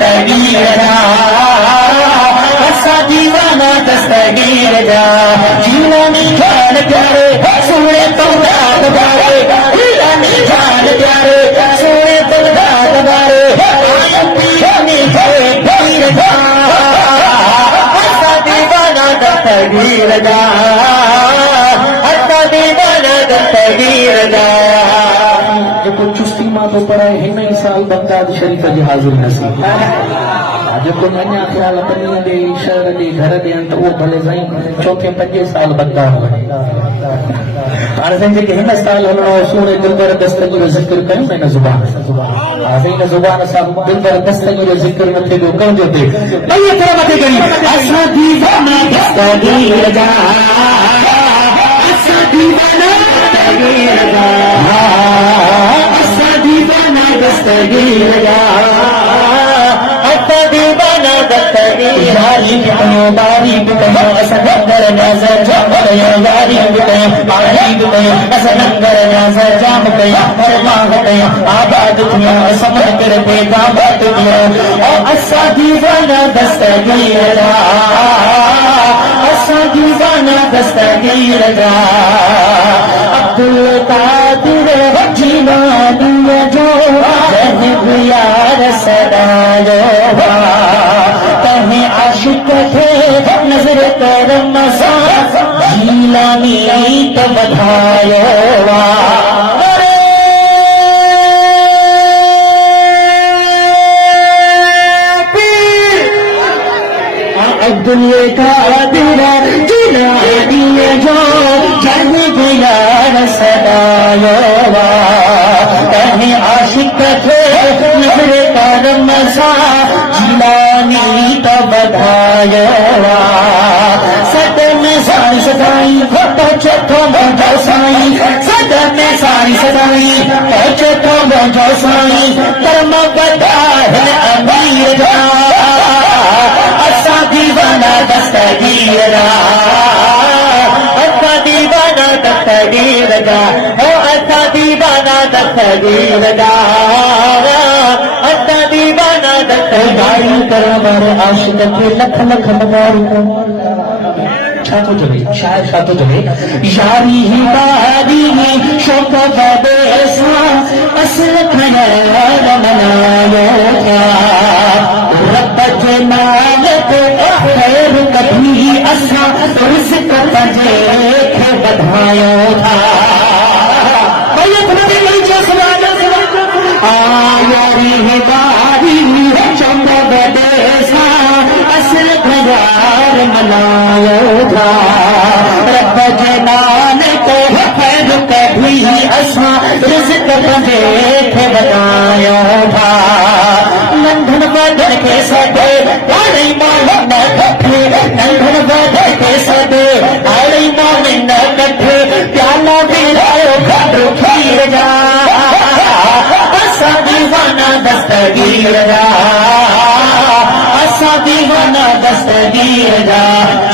दस्तगीर जा, असा दीवाना दस्तगीर जा। जीलानी जान प्यारे सोने बगदाद बारे, जीलानी जान प्यारे सोने बगदाद बारे, आया पीने के पीर जा, असा दीवाना दस्तगीर जा, असा दीवाना दस्तगीर जा। जेको चुस्ती मां तो पढ़ाए हिन ई साल बगदाद शरीफ जे हाज़िर नसीब, जेको अञा ख़्याल पनीअ ॾे शहर ॾे घर ॾियनि त उहो भले साईं चौथे पंजे साल बगदाद वञे। हाणे साईं जेके हिन साल हलणो सोने दिलबर दस्तगीर ज़िक्र कयूं न हिन ज़ुबान सां, साईं हिन ज़ुबान सां दिलबर दस्तगीर ज़िक्र मथे ॾियो कंहिंजो ते ॿई तरह मथे करी, असां दीवाना दस्तगीर जा, असां दीवाना दस्तगीर जा, असां दीवाना दस्तगीर जा, असां दीवाना दस्तगीर। यारी बिकयो बारी बिकयो असां नंगर नज़र जाम कयो, यारी बिकयो बारी बिकयो असां नंगर नज़र जाम कयो, फरमान कयो आबाद थियो असां मंदिर ते दावत थियो, असां दीवाना दस्तगीर जा, असां दीवाना दस्तगीर जा। अब्दुल कादिर जीलानी जो जहब यार सदायो, तहे आशिक थे नजर करम सा जीलानी तो बधायो। अब्दुल कादिर जीलानी जो जहब यार सदायो, तहे आशिक थे नजर करम सा जीलानी तो बधायो। सदन सारी सदाई पहुंचे तो मौजो साई, सदन सारी सदाई पहुंचे तो मौजो साई, कर्म बदा है अमीर जा, असा दीवाना दस्तगीर जा, असा दीवाना दस्तगीर जा, असा दीवाना दस्तगीर जा, असा दीवाना दस्तगीर करो मारे आशिक के लख लख मुबारक। छा तो चले शायर छा तो चले, यारी ही बारी ही शौक बदेसा असल ख्याल मनायो था, रब जे नाल ते खैर कभी असा रिज़्क़ पंजे खे बधायो था। यारी ही बारी ही शौक बदेसा असल ख्याल मनायो था, रब जे नाल ते खैर कभी असा रिज़्क़ पंजे खे बधायो था। नंढन वॾन खे सॾे आड़े माल न कठे, नंढन वॾन खे सॾे आड़े माल न कठे, प्याला विरायो खंडु खीर जा, असां दीवाना दस्तगीर जा, असां दीवाना दस्तगीर जा।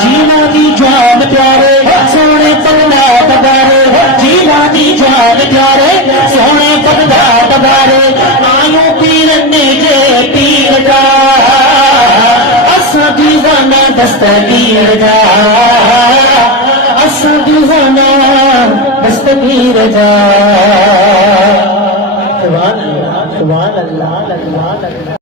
जीलानी जान प्यारे सोने बगदाद बारे, जीलानी जान प्यारे सोने बगदाद बारे, आयो पीरने जे पीर जा, असां दीवाना दस्तगीर जा, असां दीवाना दस्तगीर जा। सुभान अल्लाह, सुभान अल्लाह।